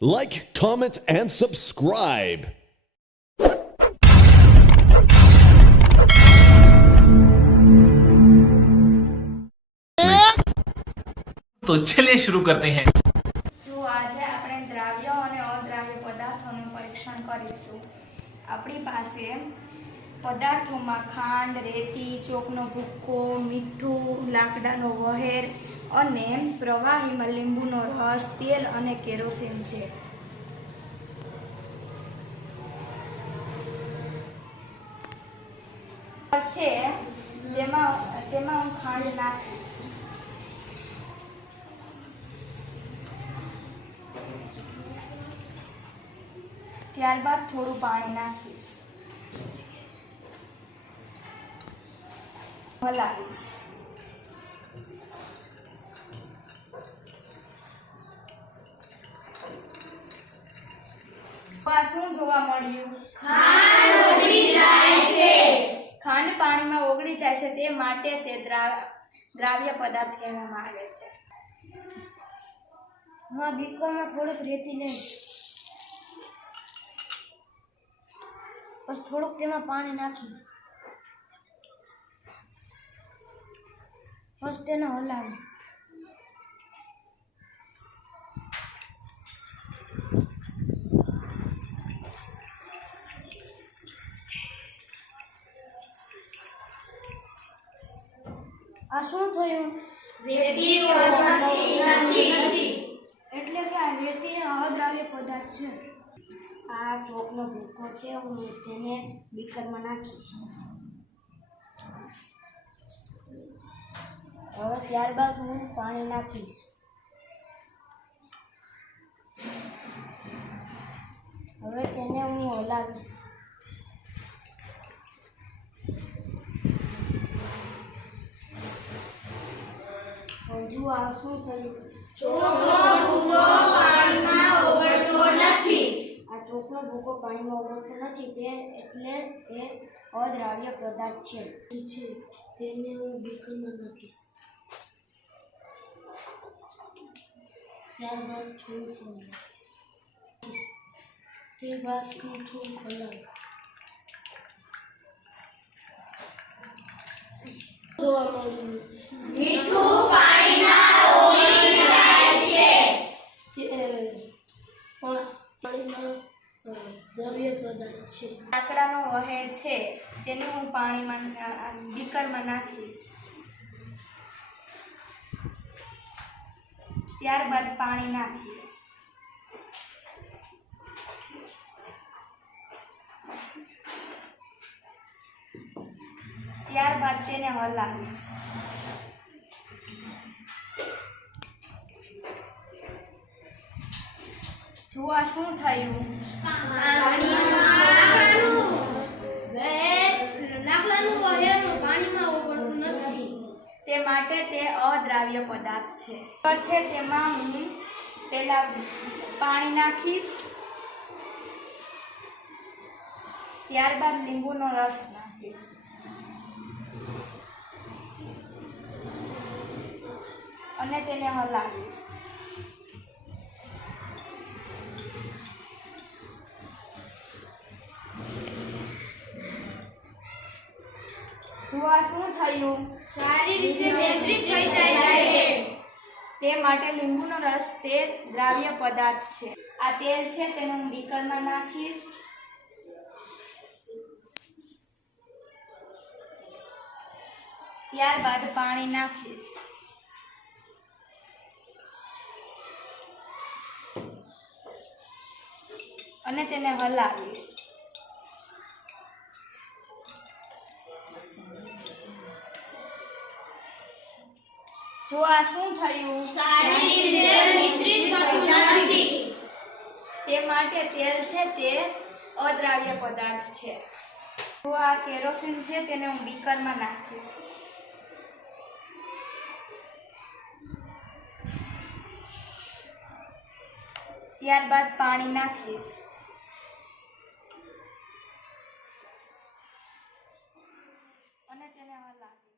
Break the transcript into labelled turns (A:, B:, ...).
A: Like, comment, and subscribe.
B: તો ચલે શરૂ કરતે હૈ
C: જો આજે આપણે દ્રાવ્ય અને અદ્રાવ્ય પદાર્થોનું પરીક્ષણ કરીશું આપણી પાસે પદાર્થોમાં ખાંડ, રેતી, ચોકનો ભૂક્કો, મીઠું, લાકડાનો વહેર અને પ્રવાહીમાં લીંબુનો રસ, તેલ અને કેરોસીન છે. છે. તેમાં તેમાં હું ખાંડ નાખીશ. ત્યારબાદ થોડું પાણી નાખીશ. હલાવીશ શું જોવા મળ્યું? ખાંડ પાણીમાં ઓગળી જાય છે તે માટે તે દ્રાવ- દ્રાવ્ય પદાર્થ કહેવામાં આવે છે. હા બીકોમાં થોડુંક રેતી લઈ પછી થોડુંક તેમાં પાણી નાખી. બસ તેને હલાવી. આ શું થયું? એટલે કે આ રેતી અદ્રાવ્ય પદાર્થ છે. આ ચોકનો ભૂકો છે હું તેને બીકરમાં નાખીશ. હવે ત્યારબાદ હું પાણી નાખીશ. હવે તેને હું હલાવીશ. હજુ આ શું થયું? આ ચોકનો ભૂકો પાણીમાં ઓગળતો નથી તે એટલે એ અદ્રાવ્ય પદાર્થ છે. છે, તેને હું બીકરમાં નાખીશ. ત્યારબાદ થોડું પાણી નાખીશ તે બાદ હું થોડું હલાવીશ જોવા મળ્યું તે, અ, પા- પાણીમાં દ્રવ્ય પદાર્થ છે. લાકડાનો વહેર છે તેને હું પાણીમાં બીકરમાં નાખીશ. ત્યારબાદ પાણી નાખીશ. ત્યારબાદ તેને હલાવીશ. જો આ શું થયું? અદ્રાવ્ય પદાર્થ છે. પર છે તેમાં હું પેલા પાણી નાખીશ. ત્યારબાદ લીંબુનો રસ નાખીશ. અને તેને હલાવીશ. જો શું થયું?
D: સારી રીતે
C: તે માટે લીંબુનો રસ તે દ્રાવ્ય પદાર્થ છે. આ તેલ છે તેને બીકરમાં નાખીશ. ત્યારબાદ પાણી નાખીશ. અને તેને હલાવીશ. જો આ શું થયું?
D: સારી તેલ મિશ્રિત થતું નથી.
C: તે માટે તેલ છે તે અદ્રાવ્ય પદાર્થ છે. જો આ કેરોસીન છે તેને હું બીકરમાં નાખીશ. ત્યારબાદ પાણી નાખીશ. અને તેને હલાવીશ